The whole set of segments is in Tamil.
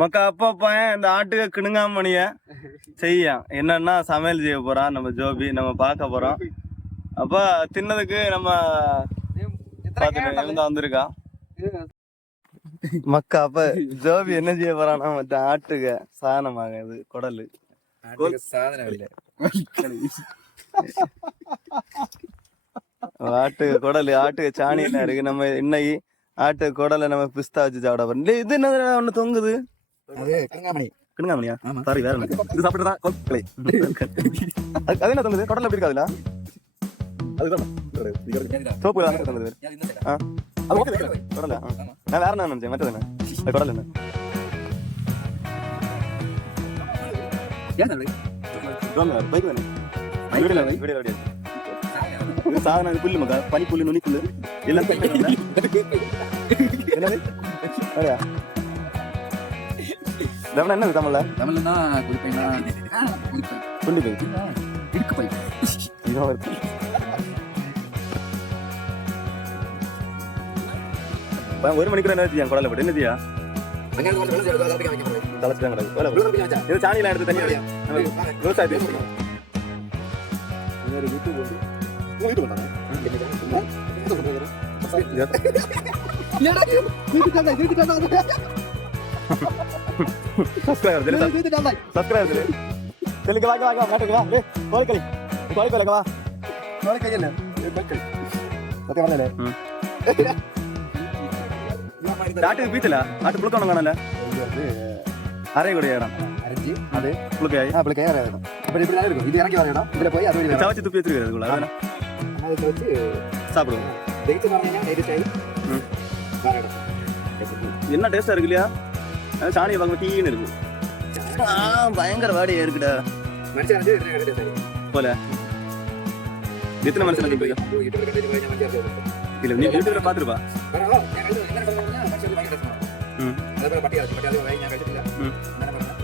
மக்கா அப்பா பையன் இந்த ஆட்டுக்கு கிணுங்காமணிய செய்யான் என்னன்னா சமையல் செய்ய போறான் நம்ம ஜோபி நம்ம பார்க்க போறோம். அப்ப தின்னதுக்கு நம்ம பார்த்துட்டு வந்திருக்கான் மக்கா. அப்ப ஜோபி என்ன செய்ய போறான்னா மற்ற ஆட்டுக்கு சாதனமாக இது குடலு சாதனம் இல்லை ஆட்டுக்கு குடலு ஆட்டுக்கு சாணியில இருக்கு. நம்ம இன்னைக்கு ஆட்டு குடலை நம்ம பிஸ்தா வச்சு சாப்பிட போறோம். இது என்ன ஒண்ணு தொங்குது? கிணுங்காமணியா? சாரி வேற என்ன இது சாப்பிட்டுதான் அது என்ன தொங்குது? குடல் எப்படி இருக்காதுல சோப்பு தொங்குது. அது ஓகே குடல. நான் வேற என்ன நினைச்சேன் மற்றது என்ன குடல் என்ன பைக் தானே சாதனம் புல்லு மக்கா பனி புல்லு நுனி புல்லு எல்லாம் என்னது என்ன தமிழ்ல தமிழ்னா புள்ளி பை இருக்கு பை ஒரு மணிக்கு என்ன செய்யா குடல போட்டு என்னதியா இது சாணியெல்லாம் எடுத்து தண்ணி விவசாயத்துக்கு ஆட்டுக்கு பீச்சல ஆட்டு புழுக்க ஒண்ணு காணல அரை கூட இடம் அரைஞ்சி அது புழுக்காய் புழுக்காய் இருக்கும். இப்படி இப்படி தான் இருக்கும். இது இறங்கி வர இடம் இதுல போய் அது சவச்சி துப்பி வச்சிருக்கிறது அதை வச்சு சாப்பிடுவோம். வெயிட் பண்ணீங்கன்னா நைட் ஸ்டைல் வேற இடம் என்ன டேஸ்டா இருக்கு இல்லையா? சாணியை பார்க்க டீன்னு இருக்கு. பயங்கர வாடியா இருக்குடா போல. எத்தனை மனுஷன் இல்ல நீ யூடியூப்ல பாத்துருப்பா.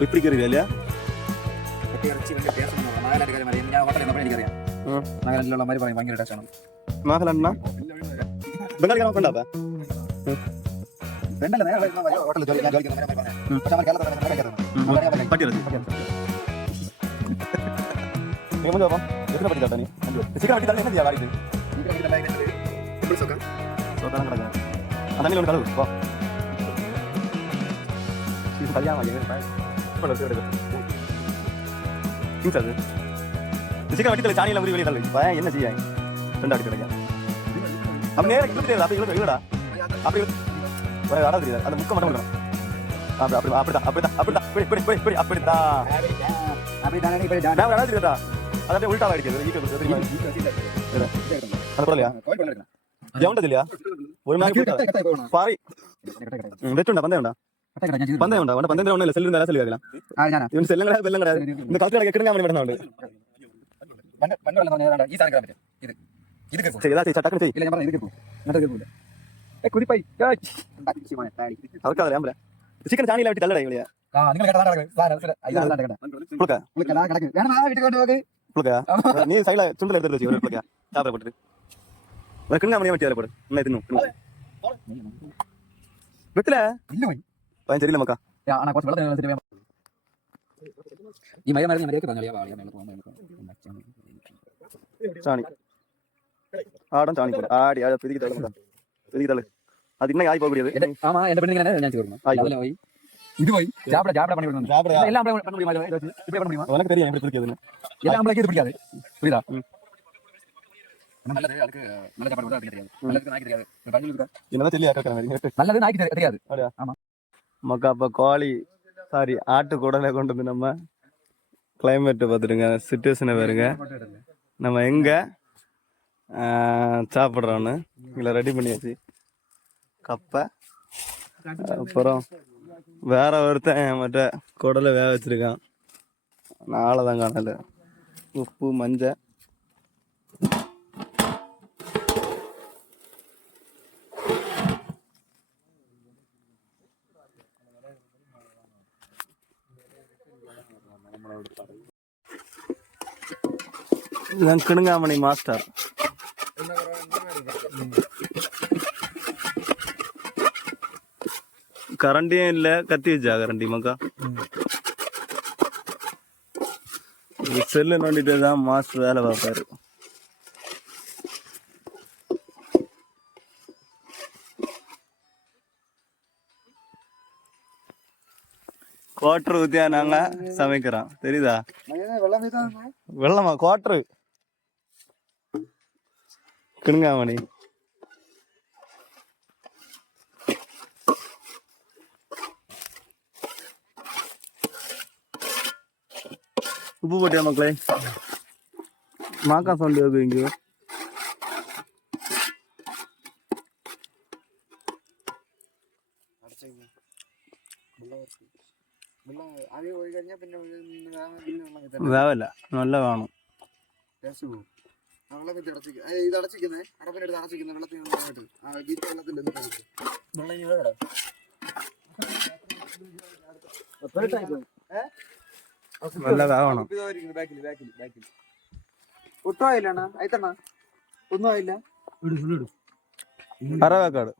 இப்படி இருக்கு இல்லையா? நாகாலாண்ட்னா பெங்காலிக்காரன் கொண்டாப்பா பட்டி எத்தனை பட்டி தாட்டா நீ சீக்கிரம் பட்டி தாட்டா என்ன செய்ய வாரிக்கு தண்ணி ஒன்று கழுவு போ சீக்கிரம் வட்டி தலை சாணியில் முறி வெளியே தள்ளு என்ன செய்ய ரெண்டு அடி கிடைக்கும் அப்ப நேரம் இழுத்து அப்படி இழுத்து இல்லடா அப்படி ஒரு அடா தெரியாது அந்த முக்க மட்டும் அப்படி அப்படி அப்படிதான் அப்படிதான் அப்படிதான் இப்படி அப்படித்தான் அடா தெரியாதா அது அப்படியே உள்டாவா அடிக்கிறது அந்த குடலையா எவன்டது இல்லையா ஒரு நாளைக்கு பாரி வெட்டுண்டா பந்தயம்டா பந்தயம்டா உண்ட பந்தயத்துல ஒண்ணு இல்ல செல்லு இருந்தா சொல்லிக்கலாம் இவன் செல்லும் கிடையாது வெல்லம் கிடையாது இந்த கலத்துல கெடுங்க அவன் மட்டும் உண்டு சரி ஏதாவது டக்குனு செய் குதிப்பை அவருக்காக ஏம்பல சிக்கன் சாணியில விட்டு தள்ளடா இவளையா நீ சைடுல சுண்டல் எடுத்து வச்சு புளுக்கா சாப்பிட போட்டு கிணங்கா மணியா வச்சு போடு என்ன தின்னும் வெட்டல பையன் தெரியல மக்கா சாணி ஆடம் சாணி போடு ஆடி ஆட பிதிக்கி தள்ளு அது இன்னும் ஆகி போக முடியாது. ஆமா என்ன பண்ணுங்க இது போய் சாப்பிட சாப்பிட பண்ணி கொடுக்கணும். சாப்பிட எல்லாம் பண்ண முடியுமா? இப்படி பண்ண முடியுமா? உனக்கு தெரியும் எப்படி பிடிக்குதுன்னு. எல்லாம் நம்மளுக்கு இது பிடிக்காது. புரியுதா? நல்லது அதுக்கு நல்ல சாப்பாடு கூட தெரியாது. நல்லது நாய்க்கு தெரியாது. பஞ்சு இருக்கா? என்னதான் தெரியல கேக்குற மாதிரி. நல்லது நாய்க்கு தெரியாது. ஆமா. மக்கா அப்ப கோழி சாரி ஆட்டு குடலை கொண்டு வந்து நம்ம கிளைமேட் பார்த்துடுங்க சிச்சுவேஷனை பாருங்க. நம்ம எங்க சாப்பிட்றோன்னு இதில் ரெடி பண்ணியாச்சு கப்பை. அப்புறம் வேற ஒருத்தன் மற்ற குடலை வேக வச்சிருக்கான். நாளை தான் காணல. உப்பு மஞ்சள் இதுதான் கிணுங்காமணி மாஸ்டர். கரண்டியும் இல்ல, கத்தி வச்சா கரண்டி மக்கா. செல்லு நோண்டிட்டு தான் மாஸ் வேலை பார்ப்பாரு. குவாட்டர் ஊத்தியா நாங்க சமைக்கிறோம், தெரியுதா? வெள்ளமா குவாட்டரு கிணுங்காமணி. உப்பு போட்டியா மக்களே? மாக்கா சவுண்ட் வருது இங்க. വേവല്ല, നല്ല വേണം. നല്ല വേവണം. ഒട്ടും ആയില്ല അയത്തണ്ണ, ഒന്നും ആയില്ല. അറവേക്കാട്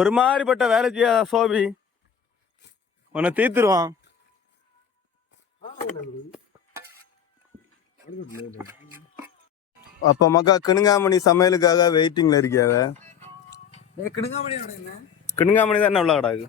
ஒரு மாதிரிப்பட்ட வேலை செய்யாத சோபி, உன்னை தீர்த்துருவான். அப்ப மக்கா கிணுங்காமணி சமையலுக்காக வெயிட்டிங்ல இருக்கியாவ? கிணுங்காமணி தான் என்ன உள்ள கிடாக்கு.